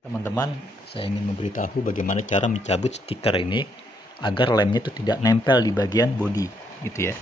Teman-teman, saya ingin memberitahu bagaimana cara mencabut stiker ini agar lemnya itu tidak nempel di bagian bodi, gitu ya.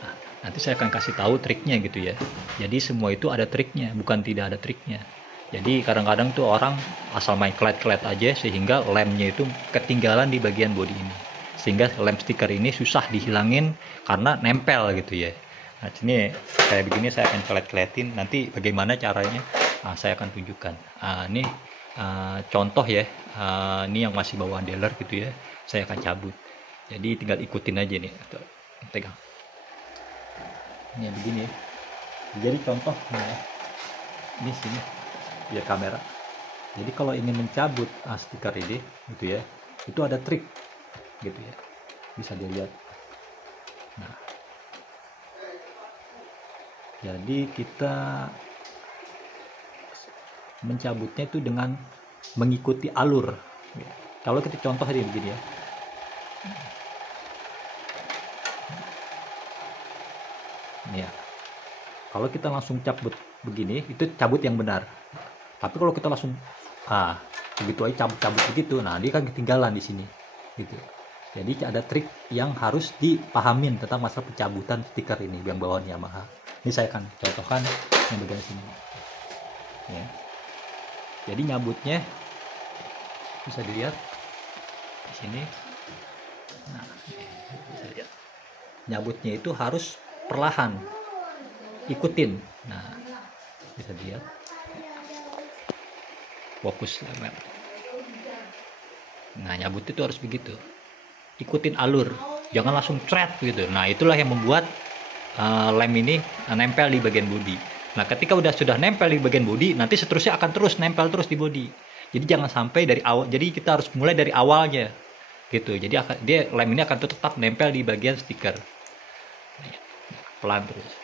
Nah, nanti saya akan kasih tahu triknya gitu ya. Jadi semua itu ada triknya, bukan tidak ada triknya. Jadi kadang-kadang tuh orang asal main klet-klet aja sehingga lemnya itu ketinggalan di bagian bodi ini. Sehingga lem stiker ini susah dihilangin karena nempel gitu ya. Nah, sini kayak begini saya akan klet-kletin. Nanti bagaimana caranya? Nah, saya akan tunjukkan. Ini contoh ya, ini yang masih bawaan dealer gitu ya, saya akan cabut. Jadi tinggal ikutin aja nih, pegang. Ini begini ya. Jadi contoh ini sini biar kamera. Jadi kalau ingin mencabut stiker ini gitu ya, itu ada trik gitu ya, bisa dilihat. Nah, jadi kita mencabutnya itu dengan mengikuti alur. Kalau kita contoh tadi begini ya, ini ya. Kalau kita langsung cabut begini, itu cabut yang benar. Tapi kalau kita langsung begitu aja cabut-cabut begitu, nah dia kan ketinggalan di sini, gitu. Jadi ada trik yang harus dipahamin tentang masalah pencabutan stiker ini yang bawaan Yamaha. Ini saya akan contohkan yang bagian sini. Ya. Jadi nyabutnya bisa dilihat di sini. Nah, bisa lihat. Nyabutnya itu harus perlahan, ikutin. Nah, bisa dilihat. Fokus lemer. Nah, nyabut itu harus begitu. Ikutin alur, jangan langsung thread gitu. Nah, itulah yang membuat lem ini nempel di bagian bodi. Nah, ketika sudah nempel di bagian bodi, nanti seterusnya akan terus nempel terus di bodi. Jadi jangan sampai dari awal. Jadi kita harus mulai dari awalnya, gitu. Jadi lem ini akan tetap nempel di bagian stiker. Pelan terus.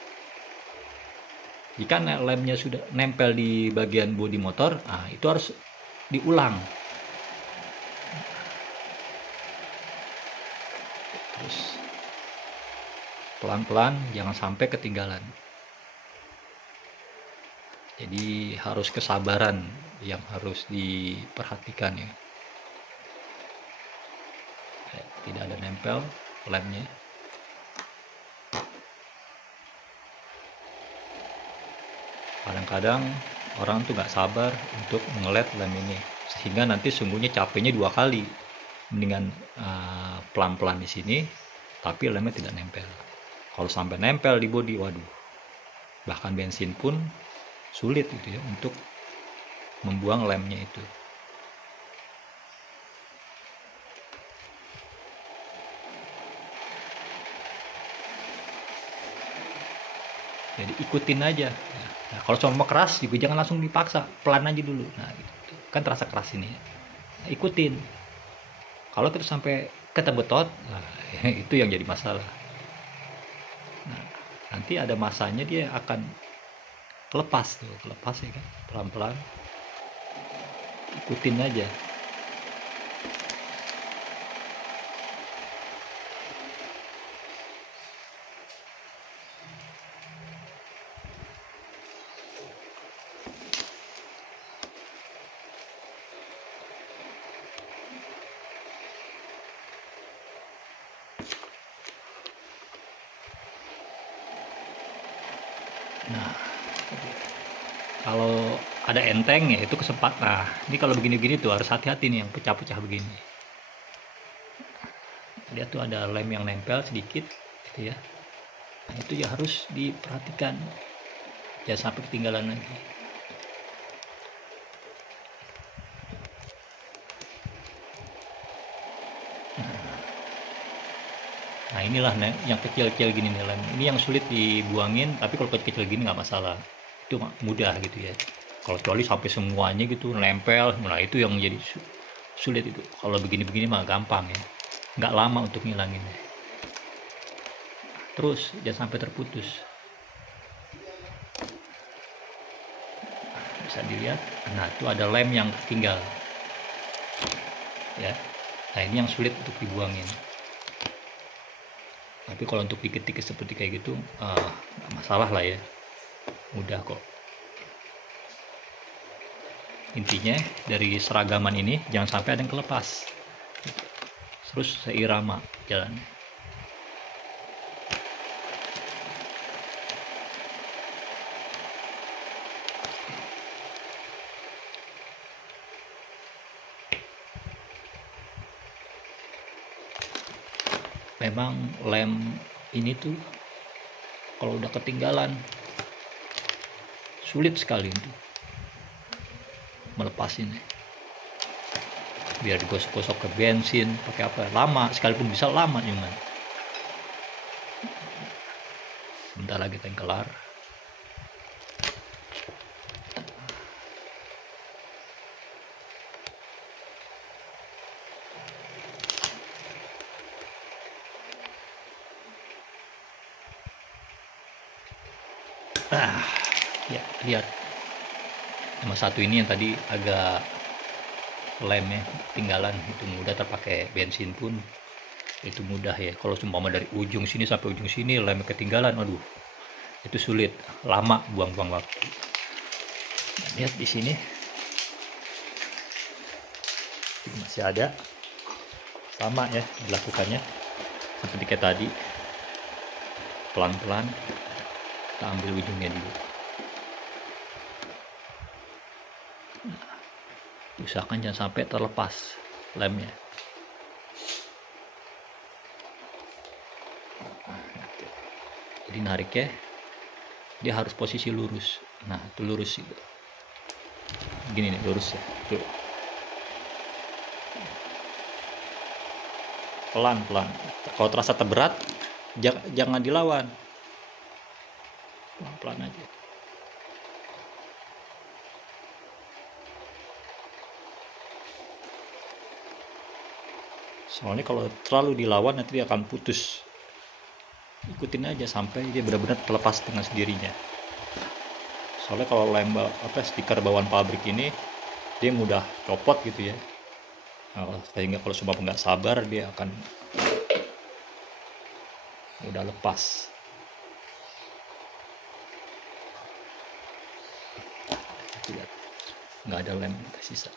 Jika lemnya sudah nempel di bagian bodi motor, itu harus diulang. Terus pelan-pelan, jangan sampai ketinggalan. Jadi harus kesabaran yang harus diperhatikan ya. Tidak ada nempel lemnya. Kadang-kadang orang tuh nggak sabar untuk mengelet lem ini, sehingga nanti sungguhnya capeknya 2 kali. Mendingan pelan-pelan di sini, tapi lemnya tidak nempel. Kalau sampai nempel di bodi, waduh, bahkan bensin pun sulit gitu ya untuk membuang lemnya itu. Jadi ikutin aja. Nah, kalau cuma keras juga jangan langsung dipaksa, pelan aja dulu. Nah, gitu. Kan terasa keras ini. Nah, ikutin. Kalau kita sampai ketebetot, nah, itu yang jadi masalah. Nah, nanti ada masanya dia akan lepas ya kan, pelan-pelan. Ikutin aja. Nah, kalau ada enteng ya itu kesempatan. Nah, ini kalau begini-begini tuh harus hati-hati nih yang pecah-pecah begini. Lihat tuh ada lem yang nempel sedikit gitu ya. Nah, itu ya harus diperhatikan. Jangan sampai ketinggalan lagi. Nah, inilah yang kecil-kecil gini nih lem. Ini yang sulit dibuangin, tapi kalau kecil-kecil gini nggak masalah. Itu mudah gitu ya. Kalau kecuali sampai semuanya gitu nempel, nah itu yang jadi sulit itu. Kalau begini-begini mah gampang ya. Nggak lama untuk ngilanginnya. Terus jangan sampai terputus. Bisa dilihat. Nah, itu ada lem yang tinggal. Ya. Nah, ini yang sulit untuk dibuangin. Tapi kalau untuk dikit-dikit seperti kayak gitu, nggak masalah lah ya. Mudah kok. Intinya dari seragaman ini jangan sampai ada yang kelepas, terus seirama jalannya. Memang lem ini tuh kalau udah ketinggalan sulit sekali untuk melepasinnya. Biar digosok-gosok ke bensin pakai apa, lama, sekalipun bisa lama cuman. Bentar lagi kita kelar. Ya lihat, sama satu ini yang tadi agak lemnya tinggalan, itu mudah terpakai bensin pun itu mudah ya. Kalau cuma dari ujung sini sampai ujung sini lemnya ketinggalan, aduh itu sulit, lama, buang-buang waktu. Lihat di sini masih ada, sama ya dilakukannya seperti kayak tadi, pelan-pelan kita ambil ujungnya dulu. Usahakan jangan sampai terlepas lemnya. Jadi nariknya dia harus posisi lurus. Nah itu lurus gitu, gini nih, lurus ya tuh. Pelan-pelan, kalau terasa terberat jangan dilawan, pelan-pelan aja. Soalnya kalau terlalu dilawan nanti dia akan putus. Ikutin aja sampai dia benar-benar terlepas dengan sendirinya. Soalnya kalau lem stiker bawaan pabrik ini dia mudah copot gitu ya. Nah, sehingga kalau sebab nggak sabar dia akan mudah lepas. Lihat, nggak ada lem tersisa.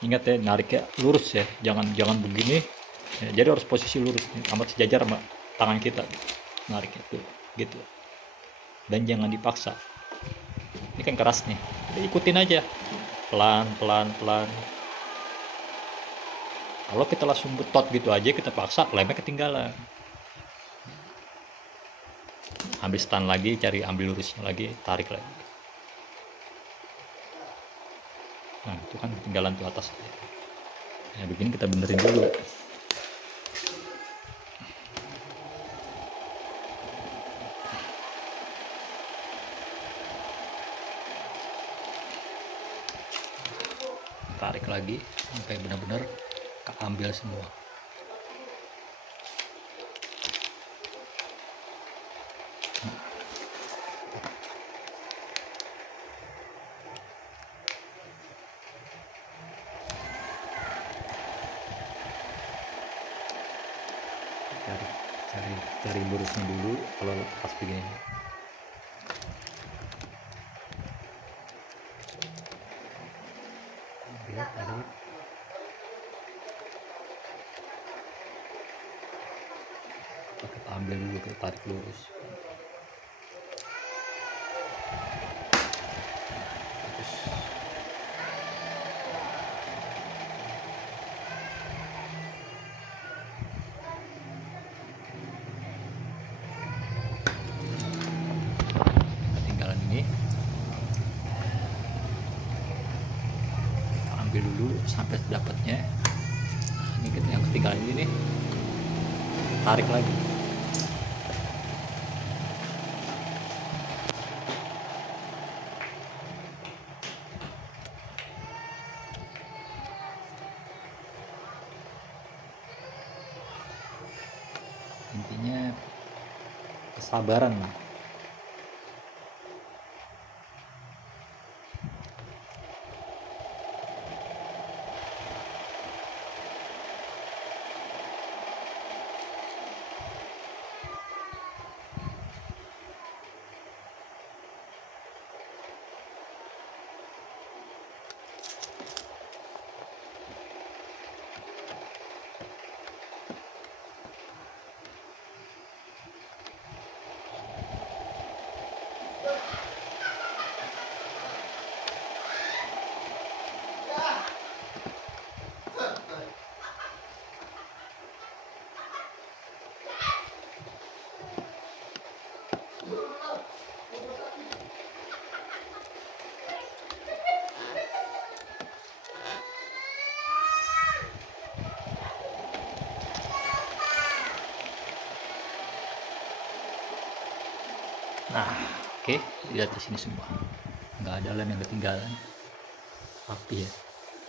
Ingat ya, nariknya lurus ya, jangan begini ya, jadi harus posisi lurus amat sejajar sama tangan kita nariknya tuh gitu, dan jangan dipaksa. Ini kan keras nih, jadi ikutin aja pelan. Kalau kita langsung betot gitu aja, kita paksa, lemnya ketinggalan. Habis stand lagi, cari ambil lurusnya lagi, tarik lagi. Nah itu kan ketinggalan tuh atas. Nah begini kita benerin dulu. Tarik lagi sampai benar-benar ambil semua. Cari lurusnya dulu kalau pas begini. Lihat ada, kita ambil dulu, kita tarik lurus. Ambil dulu sampai dapatnya. Ini kita yang ketinggalan ini nih, tarik lagi. Intinya kesabaran lah. Nah, oke, lihat di sini semua, nggak ada lem yang ketinggalan, rapi ya.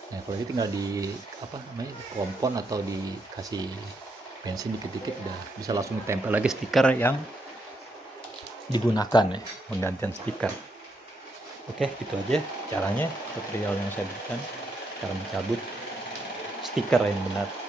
Nah, kalau ini tinggal di apa namanya, di kompon atau dikasih bensin dikit-dikit, udah bisa langsung ditempel lagi stiker yang digunakan ya, penggantian stiker. Oke, gitu aja caranya, tutorial yang saya berikan cara mencabut stiker yang benar.